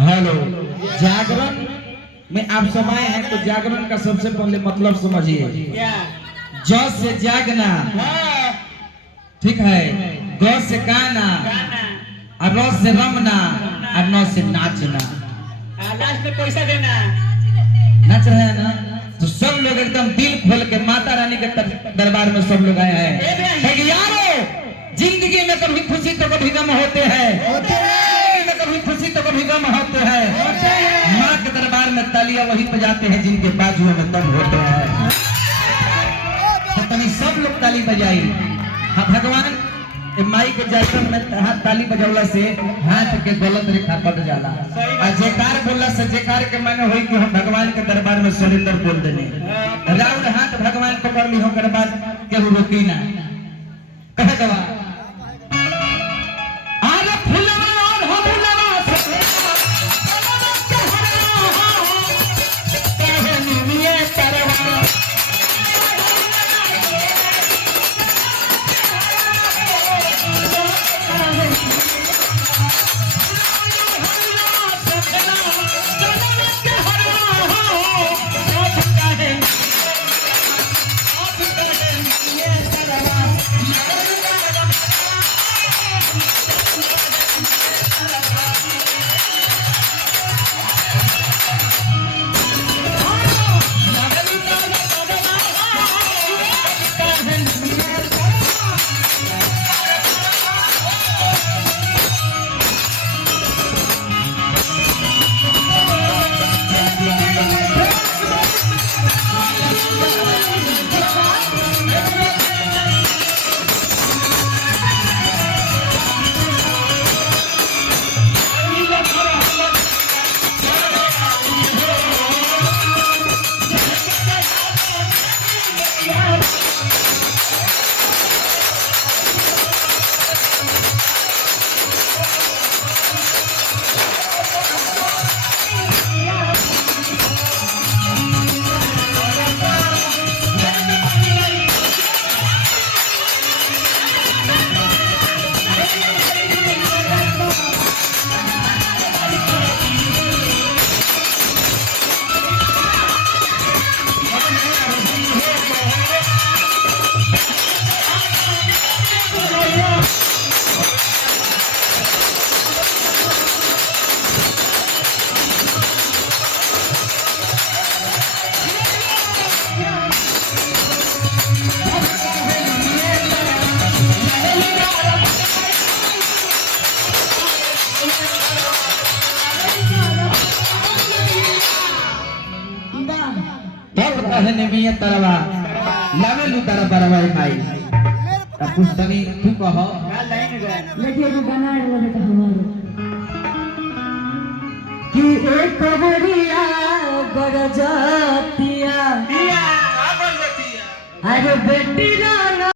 Hello, जागरण में आप समाये हैं तो जागरण का सबसे पहले मतलब समझिए। ज से जागना, ठीक है, ग से गाना, और र से रमना, और न से नाचना, लास्ट में पैसा देना। नाच रहे हैं ना? तो सब लोग एकदम दिल खोल के माता रानी के दरबार में सब लोग आए हैं। यारो, जिंदगी में कभी खुशी तो कभी गम होते हैं, कभी खुशी तो कभी गम होते हैं। माँ के दरबार में तालियां वही बजाते हैं जिनके बाजुओं में दम होते हैं। तो तभी सब लोग ताली बजाई। हाँ, भगवान माई के जागरण में हाथ ताली बजौला से हाथ के गलत रेखा कट जाला। और जयकार बोलला से जयकार के माने हुई कि हम भगवान के दरबार में सरेंडर बोल देने। राउर हाथ भगवान पकड़ ली हो कर बाद केहू रोकी ना। कहे गवा तरवा लावेलू तारा बरवा भाई पुस्तकी तू कहो लेकिन वो गाना लगे तो हमारे कि एक कबरिया गरजातिया अरे बेटी